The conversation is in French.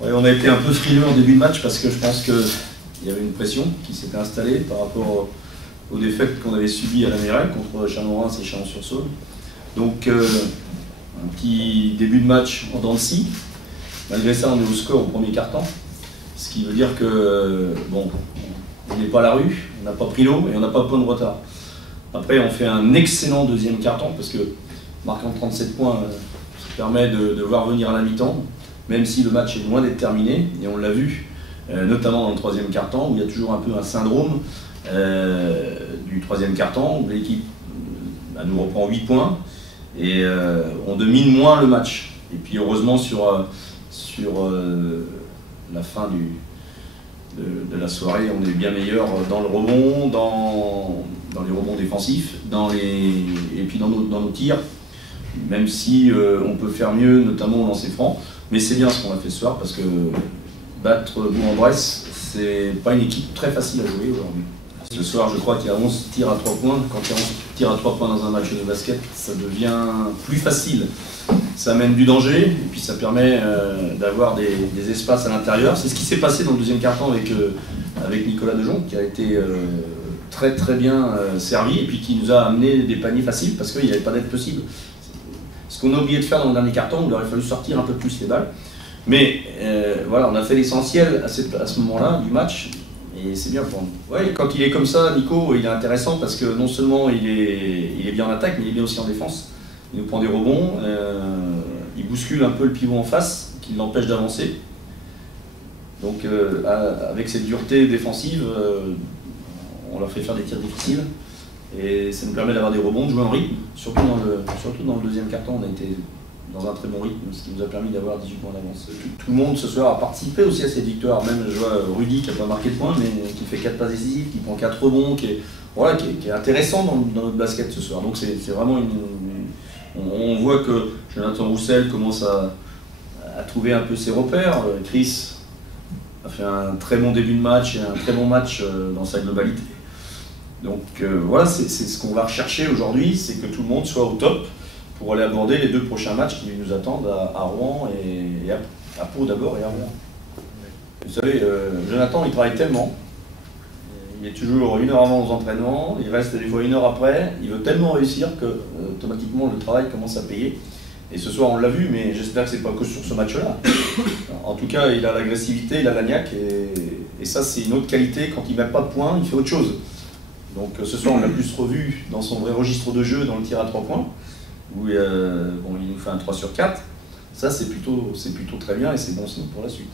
Ouais, on a été un peu frileux en début de match parce que je pense qu'il y avait une pression qui s'était installée par rapport aux défaites qu'on avait subies à la Mérelle contre Chalon-Reims et Chalon-sur-Saône. Donc un petit début de match en dents de scie. Malgré ça, on est au score au premier quart-temps. Ce qui veut dire que, bon, on n'est pas à la rue, on n'a pas pris l'eau et on n'a pas de point de retard. Après, on fait un excellent deuxième quart-temps parce que marquant 37 points, ça permet de voir venir à la mi-temps, même si le match est loin d'être terminé. Et on l'a vu, notamment dans le troisième quart-temps, où il y a toujours un peu un syndrome du troisième quart-temps, où l'équipe nous reprend 8 points et on domine moins le match. Et puis heureusement sur la fin de la soirée, on est bien meilleur dans le rebond, dans les rebonds défensifs, et puis dans nos tirs, même si on peut faire mieux, notamment au lancer franc. Mais c'est bien ce qu'on a fait ce soir, parce que battre Bourg-en-Bresse, c'est pas une équipe très facile à jouer aujourd'hui. Ce soir, je crois qu'il y a 11 tirs à 3 points. Quand il y a 11 tirs à 3 points dans un match de basket, ça devient plus facile. Ça amène du danger, et puis ça permet d'avoir des espaces à l'intérieur. C'est ce qui s'est passé dans le deuxième quart-temps avec Nicolas Dejon, qui a été très très bien servi, et puis qui nous a amené des paniers faciles, parce qu'il n'y avait pas d'aide possible. Ce qu'on a oublié de faire dans le dernier quart-temps, il aurait fallu sortir un peu plus les balles. Mais voilà, on a fait l'essentiel à ce moment-là du match, et c'est bien pour nous. Ouais, quand il est comme ça, Nico, il est intéressant parce que non seulement il est bien en attaque, mais il est bien aussi en défense. Il nous prend des rebonds, il bouscule un peu le pivot en face, qui l'empêche d'avancer. Donc avec cette dureté défensive, on leur fait faire des tirs difficiles. Et ça nous permet d'avoir des rebonds, de jouer en rythme. Surtout dans le deuxième quart-temps, on a été dans un très bon rythme, ce qui nous a permis d'avoir 18 points d'avance. Tout le monde ce soir a participé aussi à cette victoire. Même je vois Rudy qui n'a pas marqué de points, mais qui fait 4 passes décisives, qui prend 4 rebonds, qui est intéressant dans notre basket ce soir. Donc c'est vraiment on voit que Jonathan Roussel commence à trouver un peu ses repères. Chris a fait un très bon début de match et un très bon match dans sa globalité. Donc voilà, c'est ce qu'on va rechercher aujourd'hui, c'est que tout le monde soit au top pour aller aborder les 2 prochains matchs qui nous attendent à Rouen et à Pau d'abord et à Rouen. Vous savez, Jonathan, il travaille tellement, il est toujours 1 heure avant aux entraînements, il reste des fois 1 heure après, il veut tellement réussir que automatiquement le travail commence à payer. Et ce soir on l'a vu, mais j'espère que c'est pas que sur ce match-là. En tout cas, il a l'agressivité, il a la niaque, et ça c'est une autre qualité. Quand il ne met pas de points, il fait autre chose. Donc ce soir on l'a plus revu dans son vrai registre de jeu, dans le tir à 3 points, où il nous fait un 3 sur 4. Ça c'est plutôt très bien et c'est bon signe pour la suite.